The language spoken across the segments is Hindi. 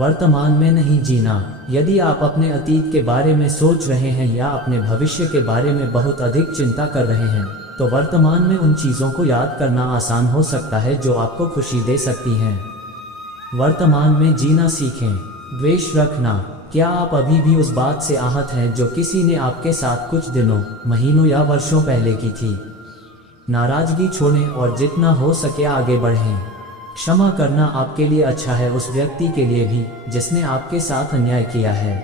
वर्तमान में नहीं जीना। यदि आप अपने अतीत के बारे में सोच रहे हैं या अपने भविष्य के बारे में बहुत अधिक चिंता कर रहे हैं, तो वर्तमान में उन चीज़ों को याद करना आसान हो सकता है जो आपको खुशी दे सकती हैं। वर्तमान में जीना सीखें। द्वेष रखना। क्या आप अभी भी उस बात से आहत हैं जो किसी ने आपके साथ कुछ दिनों, महीनों या वर्षों पहले की थी? नाराजगी छोड़ें और जितना हो सके आगे बढ़ें। क्षमा करना आपके लिए अच्छा है, उस व्यक्ति के लिए भी जिसने आपके साथ अन्याय किया है।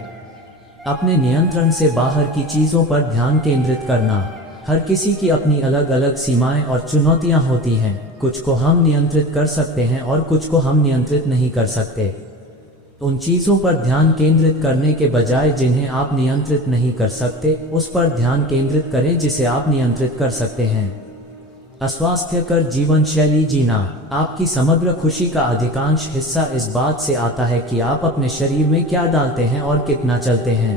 अपने नियंत्रण से बाहर की चीज़ों पर ध्यान केंद्रित करना। हर किसी की अपनी अलग अलग सीमाएं और चुनौतियां होती हैं। कुछ को हम नियंत्रित कर सकते हैं और कुछ को हम नियंत्रित नहीं कर सकते। उन चीज़ों पर ध्यान केंद्रित करने के बजाय जिन्हें आप नियंत्रित नहीं कर सकते, उस पर ध्यान केंद्रित करें जिसे आप नियंत्रित कर सकते हैं। अस्वास्थ्यकर जीवन शैली जीना। आपकी समग्र खुशी का अधिकांश हिस्सा इस बात से आता है कि आप अपने शरीर में क्या डालते हैं और कितना चलते हैं।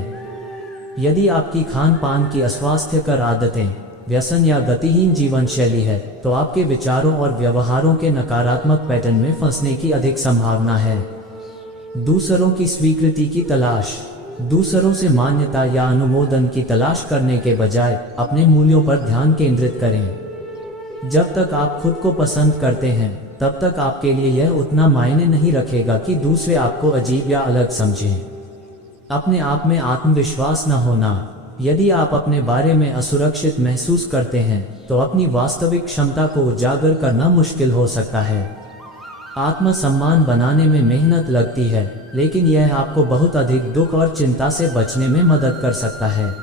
यदि आपकी खान पान की अस्वास्थ्यकर आदतें, व्यसन या गतिहीन जीवन शैली है, तो आपके विचारों और व्यवहारों के नकारात्मक पैटर्न में फंसने की अधिक संभावना है। दूसरों की स्वीकृति की तलाश। दूसरों से मान्यता या अनुमोदन की तलाश करने के बजाय अपने मूल्यों पर ध्यान केंद्रित करें। जब तक आप खुद को पसंद करते हैं, तब तक आपके लिए यह उतना मायने नहीं रखेगा कि दूसरे आपको अजीब या अलग समझें। अपने आप में आत्मविश्वास न होना। यदि आप अपने बारे में असुरक्षित महसूस करते हैं, तो अपनी वास्तविक क्षमता को उजागर करना मुश्किल हो सकता है। आत्मसम्मान बनाने में मेहनत लगती है, लेकिन यह आपको बहुत अधिक दुख और चिंता से बचने में मदद कर सकता है।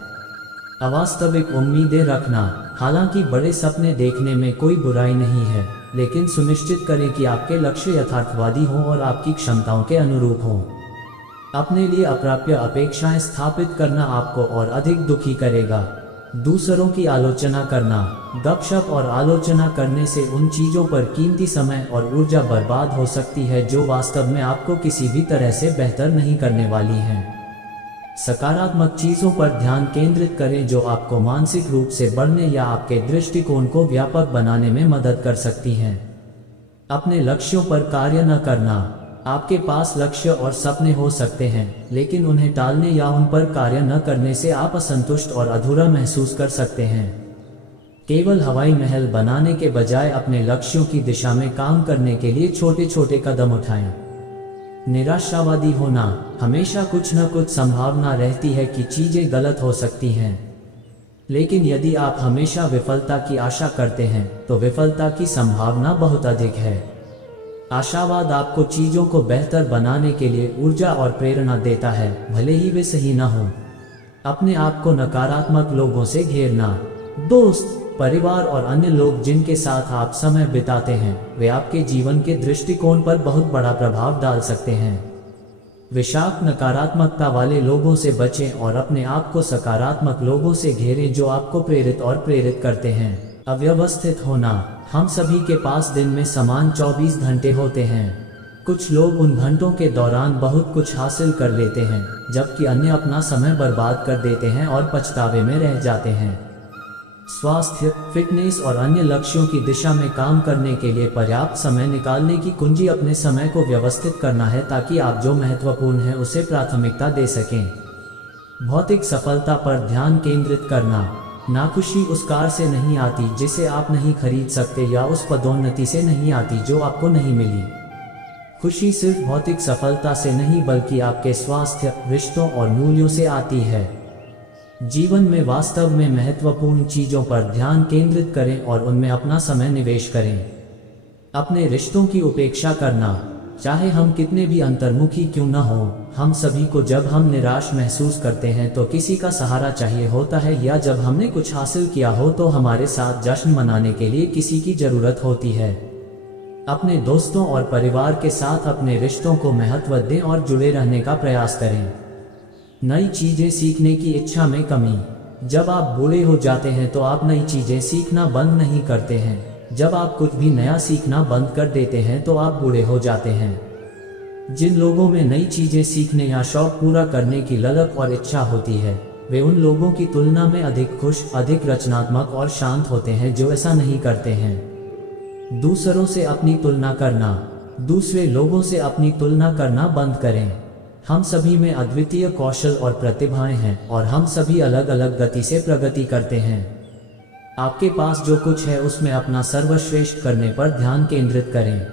अवास्तविक उम्मीदें रखना। हालांकि बड़े सपने देखने में कोई बुराई नहीं है, लेकिन सुनिश्चित करें कि आपके लक्ष्य यथार्थवादी हों और आपकी क्षमताओं के अनुरूप हों। अपने लिए अप्राप्य अपेक्षाएं स्थापित करना आपको और अधिक दुखी करेगा। दूसरों की आलोचना करना। गपशप और आलोचना करने से उन चीज़ों पर कीमती समय और ऊर्जा बर्बाद हो सकती है जो वास्तव में आपको किसी भी तरह से बेहतर नहीं करने वाली हैं। सकारात्मक चीज़ों पर ध्यान केंद्रित करें जो आपको मानसिक रूप से बढ़ने या आपके दृष्टिकोण को व्यापक बनाने में मदद कर सकती हैं। अपने लक्ष्यों पर कार्य न करना। आपके पास लक्ष्य और सपने हो सकते हैं, लेकिन उन्हें टालने या उन पर कार्य न करने से आप असंतुष्ट और अधूरा महसूस कर सकते हैं। केवल हवाई महल बनाने के बजाय अपने लक्ष्यों की दिशा में काम करने के लिए छोटे छोटे कदम उठाएं। निराशावादी होना। हमेशा कुछ न कुछ संभावना रहती है कि चीजें गलत हो सकती हैं, लेकिन यदि आप हमेशा विफलता की आशा करते हैं, तो विफलता की संभावना बहुत अधिक है। आशावाद आपको चीजों को बेहतर बनाने के लिए ऊर्जा और प्रेरणा देता है, भले ही वे सही न हों। अपने आप को नकारात्मक लोगों से घेरना। दोस्त, परिवार और अन्य लोग जिनके साथ आप समय बिताते हैं, वे आपके जीवन के दृष्टिकोण पर बहुत बड़ा प्रभाव डाल सकते हैं। विषाक्त नकारात्मकता वाले लोगों से बचें और अपने आप को सकारात्मक लोगों से घेरें जो आपको प्रेरित करते हैं। अव्यवस्थित होना। हम सभी के पास दिन में समान 24 घंटे होते हैं। कुछ लोग उन घंटों के दौरान बहुत कुछ हासिल कर लेते हैं, जबकि अन्य अपना समय बर्बाद कर देते हैं और पछतावे में रह जाते हैं। स्वास्थ्य, फिटनेस और अन्य लक्ष्यों की दिशा में काम करने के लिए पर्याप्त समय निकालने की कुंजी अपने समय को व्यवस्थित करना है, ताकि आप जो महत्वपूर्ण है उसे प्राथमिकता दे सकें। भौतिक सफलता पर ध्यान केंद्रित करना। नाखुशी उस कार से नहीं आती जिसे आप नहीं खरीद सकते या उस पदोन्नति से नहीं आती जो आपको नहीं मिली। खुशी सिर्फ भौतिक सफलता से नहीं बल्कि आपके स्वास्थ्य, रिश्तों और मूल्यों से आती है। जीवन में वास्तव में महत्वपूर्ण चीजों पर ध्यान केंद्रित करें और उनमें अपना समय निवेश करें। अपने रिश्तों की उपेक्षा करना। चाहे हम कितने भी अंतर्मुखी क्यों न हों, हम सभी को जब हम निराश महसूस करते हैं तो किसी का सहारा चाहिए होता है, या जब हमने कुछ हासिल किया हो तो हमारे साथ जश्न मनाने के लिए किसी की जरूरत होती है। अपने दोस्तों और परिवार के साथ अपने रिश्तों को महत्व दें और जुड़े रहने का प्रयास करें। नई चीजें सीखने की इच्छा में कमी। जब आप बूढ़े हो जाते हैं तो आप नई चीजें सीखना बंद नहीं करते हैं। जब आप कुछ भी नया सीखना बंद कर देते हैं तो आप बूढ़े हो जाते हैं। जिन लोगों में नई चीजें सीखने या शौक पूरा करने की ललक और इच्छा होती है, वे उन लोगों की तुलना में अधिक खुश, अधिक रचनात्मक और शांत होते हैं जो ऐसा नहीं करते हैं। दूसरों से अपनी तुलना करना। दूसरे लोगों से अपनी तुलना करना बंद करें। हम सभी में अद्वितीय कौशल और प्रतिभाएं हैं और हम सभी अलग अलग गति से प्रगति करते हैं। आपके पास जो कुछ है उसमें अपना सर्वश्रेष्ठ करने पर ध्यान केंद्रित करें।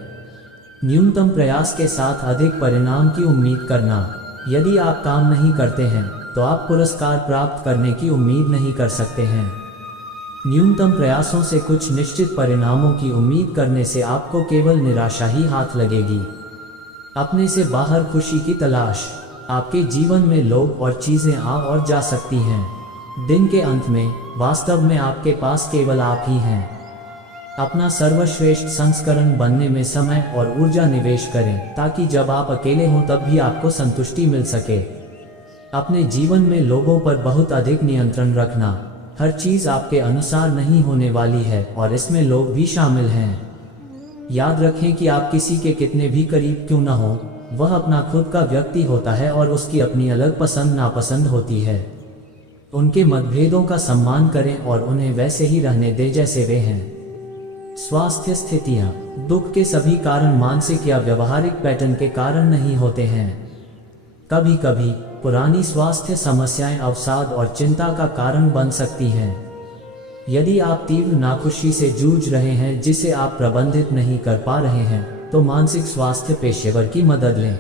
न्यूनतम प्रयास के साथ अधिक परिणाम की उम्मीद करना। यदि आप काम नहीं करते हैं तो आप पुरस्कार प्राप्त करने की उम्मीद नहीं कर सकते हैं। न्यूनतम प्रयासों से कुछ निश्चित परिणामों की उम्मीद करने से आपको केवल निराशा ही हाथ लगेगी। अपने से बाहर खुशी की तलाश। आपके जीवन में लोग और चीजें आ और जा सकती हैं। दिन के अंत में वास्तव में आपके पास केवल आप ही हैं। अपना सर्वश्रेष्ठ संस्करण बनने में समय और ऊर्जा निवेश करें ताकि जब आप अकेले हों तब भी आपको संतुष्टि मिल सके। अपने जीवन में लोगों पर बहुत अधिक नियंत्रण रखना। हर चीज आपके अनुसार नहीं होने वाली है और इसमें लोग भी शामिल हैं। याद रखें कि आप किसी के कितने भी करीब क्यों न हो, वह अपना खुद का व्यक्ति होता है और उसकी अपनी अलग पसंद नापसंद होती है। उनके मतभेदों का सम्मान करें और उन्हें वैसे ही रहने दें जैसे वे हैं। स्वास्थ्य स्थितियां। दुख के सभी कारण मानसिक या व्यवहारिक पैटर्न के कारण नहीं होते हैं। कभी कभी पुरानी स्वास्थ्य समस्याएं अवसाद और चिंता का कारण बन सकती हैं। यदि आप तीव्र नाखुशी से जूझ रहे हैं जिसे आप प्रबंधित नहीं कर पा रहे हैं तो मानसिक स्वास्थ्य पेशेवर की मदद लें।